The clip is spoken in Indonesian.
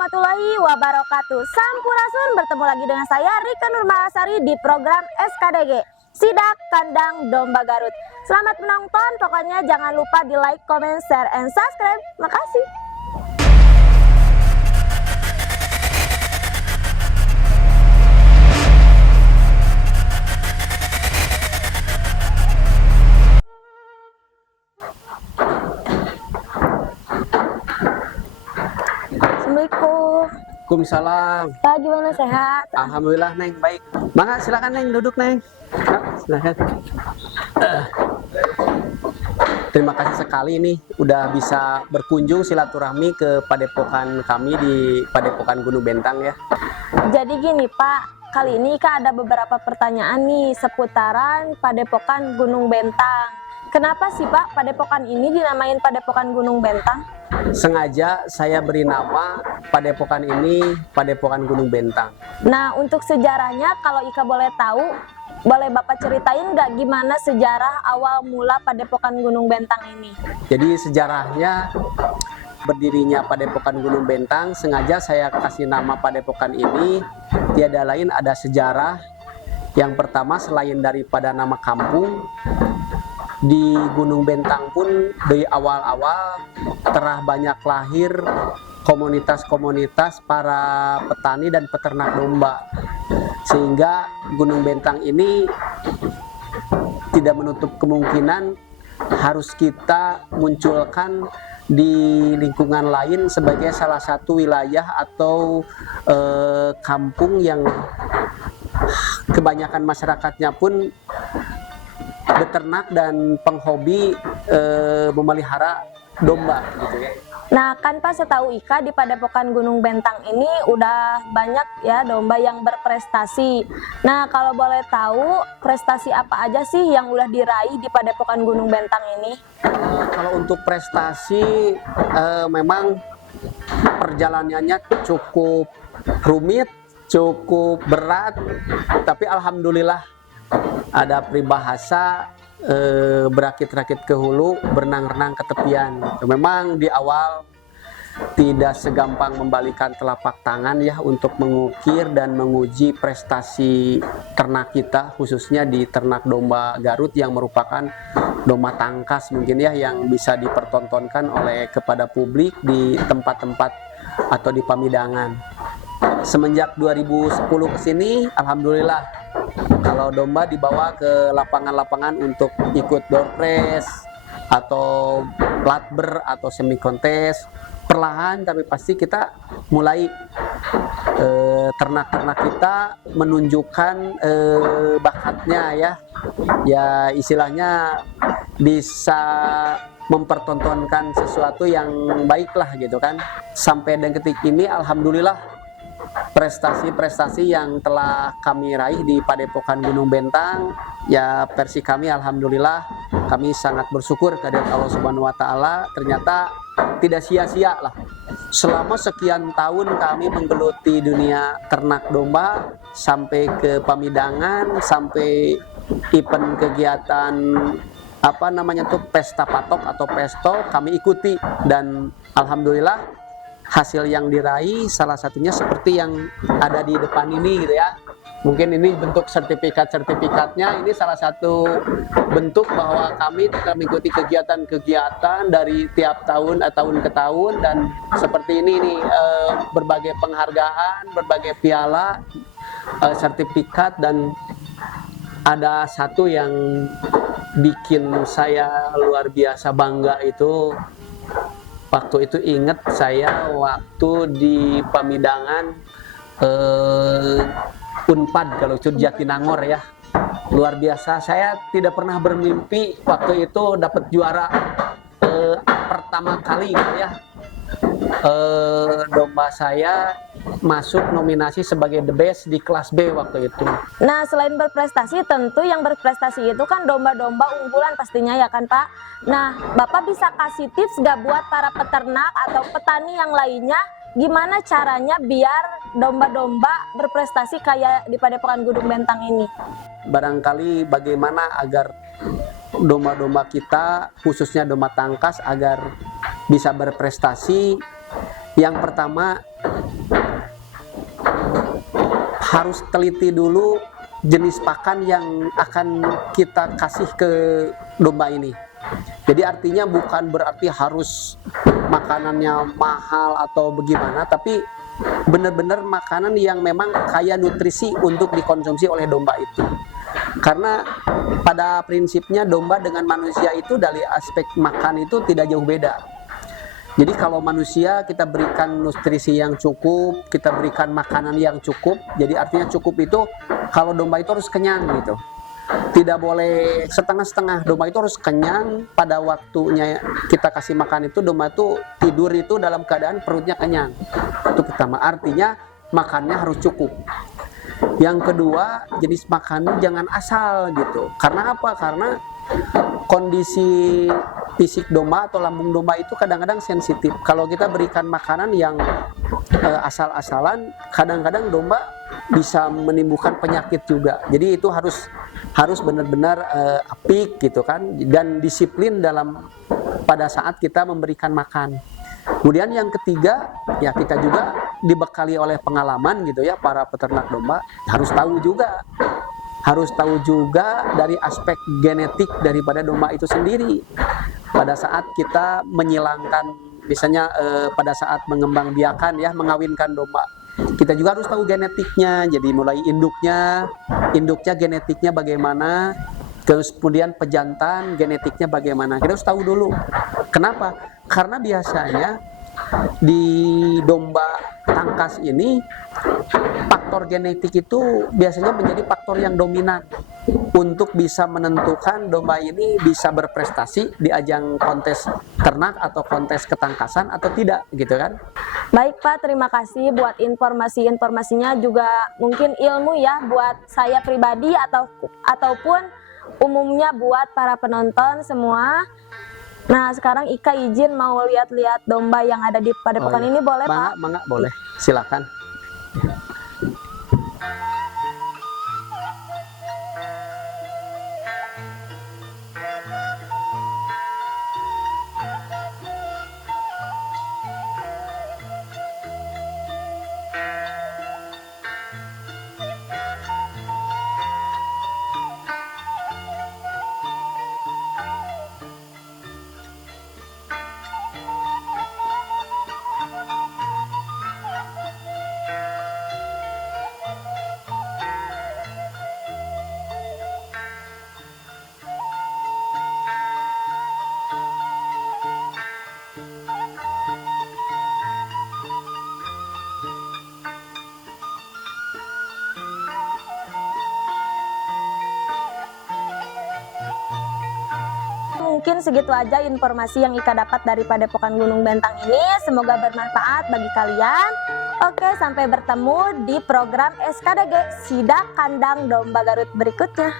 warahmatullahi wabarakatuh. Sampurasun, bertemu lagi dengan saya Rika Nurmalasari di program SKDG Sidak Kandang Domba Garut. Selamat menonton, pokoknya jangan lupa di like, comment, share, and subscribe. Makasih. Assalamualaikum. Waalaikumsalam. Pak, gimana, sehat? Alhamdulillah Neng, baik. Mangga silakan Neng, duduk Neng. Silakan. Terima kasih sekali nih udah bisa berkunjung silaturahmi ke padepokan kami di Padepokan Gunung Bentang ya. Jadi gini Pak, kali ini Kak ada beberapa pertanyaan nih seputaran Padepokan Gunung Bentang. Kenapa sih Pak Padepokan ini dinamain Padepokan Gunung Bentang? Sengaja saya beri nama padepokan ini Padepokan Gunung Bentang. Nah, untuk sejarahnya kalau Ika boleh tahu, boleh Bapak ceritain nggak gimana sejarah awal mula Padepokan Gunung Bentang ini? Jadi sejarahnya berdirinya Padepokan Gunung Bentang, sengaja saya kasih nama padepokan ini tiada lain ada sejarah. Yang pertama, selain daripada nama kampung, di Gunung Bentang pun dari awal-awal telah banyak lahir komunitas-komunitas para petani dan peternak domba, sehingga Gunung Bentang ini tidak menutup kemungkinan harus kita munculkan di lingkungan lain sebagai salah satu wilayah atau kampung yang kebanyakan masyarakatnya pun beternak dan penghobi memelihara domba gitu ya. Nah kan Pak, setahu Ika di Padepokan Gunung Bentang ini udah banyak ya domba yang berprestasi. Nah kalau boleh tahu prestasi apa aja sih yang udah diraih di Padepokan Gunung Bentang ini? Kalau untuk prestasi memang perjalanannya cukup rumit, cukup berat, tapi alhamdulillah ada peribahasa berakit-rakit ke hulu, berenang-renang ke tepian. Memang di awal tidak segampang membalikan telapak tangan ya untuk mengukir dan menguji prestasi ternak kita, khususnya di ternak domba Garut yang merupakan domba tangkas mungkin ya, yang bisa dipertontonkan oleh kepada publik di tempat-tempat atau di pamidangan. Semenjak 2010 ke sini, alhamdulillah kalau domba dibawa ke lapangan-lapangan untuk ikut door race atau latber atau semi kontes, perlahan tapi pasti kita mulai ternak-ternak kita menunjukkan bakatnya ya istilahnya bisa mempertontonkan sesuatu yang baik lah gitu kan. Sampai dengan detik ini alhamdulillah prestasi-prestasi yang telah kami raih di Padepokan Gunung Bentang ya, versi kami alhamdulillah kami sangat bersyukur kehadirat Allah Subhanahu wa taala. Ternyata tidak sia-sia lah. Selama sekian tahun kami menggeluti dunia ternak domba, sampai ke pamidangan, sampai event kegiatan pesta patok atau pesto kami ikuti, dan alhamdulillah hasil yang diraih salah satunya seperti yang ada di depan ini gitu ya. Mungkin ini bentuk sertifikatnya, ini salah satu bentuk bahwa kami telah mengikuti kegiatan-kegiatan dari tiap tahun tahun ke tahun, dan seperti ini nih berbagai penghargaan, berbagai piala, sertifikat, dan ada satu yang bikin saya luar biasa bangga itu. Waktu itu ingat saya waktu di pamidangan Unpad kalau Jatinangor ya, luar biasa. Saya tidak pernah bermimpi waktu itu dapat juara pertama kali gitu ya. Domba saya masuk nominasi sebagai the best di kelas B waktu itu. Nah selain berprestasi, tentu yang berprestasi itu kan domba-domba unggulan pastinya ya kan Pak. Nah Bapak bisa kasih tips gak buat para peternak atau petani yang lainnya, gimana caranya biar domba-domba berprestasi kayak di Padepokan Gunung Bentang ini? Barangkali bagaimana agar domba-domba kita, khususnya domba tangkas, agar bisa berprestasi. Yang pertama, harus teliti dulu jenis pakan yang akan kita kasih ke domba ini. Jadi artinya bukan berarti harus makanannya mahal atau bagaimana, tapi benar-benar makanan yang memang kaya nutrisi untuk dikonsumsi oleh domba itu. Karena pada prinsipnya domba dengan manusia itu dari aspek makan itu tidak jauh beda. Jadi kalau manusia kita berikan nutrisi yang cukup, kita berikan makanan yang cukup, jadi artinya cukup itu kalau domba itu harus kenyang gitu. Tidak boleh setengah-setengah, domba itu harus kenyang. Pada waktunya kita kasih makan itu, domba itu tidur itu dalam keadaan perutnya kenyang. Itu pertama, artinya makannya harus cukup. Yang kedua, jenis makanan jangan asal gitu. Karena apa? Karena kondisi fisik domba atau lambung domba itu kadang-kadang sensitif. Kalau kita berikan makanan yang asal-asalan, kadang-kadang domba bisa menimbulkan penyakit juga. Jadi itu harus benar-benar apik gitu kan, dan disiplin dalam pada saat kita memberikan makan. Kemudian yang ketiga, ya kita juga dibekali oleh pengalaman gitu ya, para peternak domba harus tahu juga dari aspek genetik daripada domba itu sendiri. Pada saat kita menyilangkan, misalnya pada saat mengembang biakan ya, mengawinkan domba, kita juga harus tahu genetiknya. Jadi mulai induknya genetiknya bagaimana, terus kemudian pejantan genetiknya bagaimana, kita harus tahu dulu. Kenapa? Karena biasanya di domba tangkas ini faktor genetik itu biasanya menjadi faktor yang dominan untuk bisa menentukan domba ini bisa berprestasi di ajang kontes ternak atau kontes ketangkasan atau tidak gitu kan. Baik Pak, terima kasih buat informasinya juga mungkin ilmu ya buat saya pribadi ataupun umumnya buat para penonton semua. Nah sekarang Ika izin mau lihat-lihat domba yang ada di Padepokan ini, boleh Pak? Mangga, boleh, silakan. Mungkin segitu aja informasi yang Ika dapat dari Padepokan Gunung Bentang ini. Semoga bermanfaat bagi kalian. Oke, sampai bertemu di program SKDG Sidak Kandang Domba Garut berikutnya.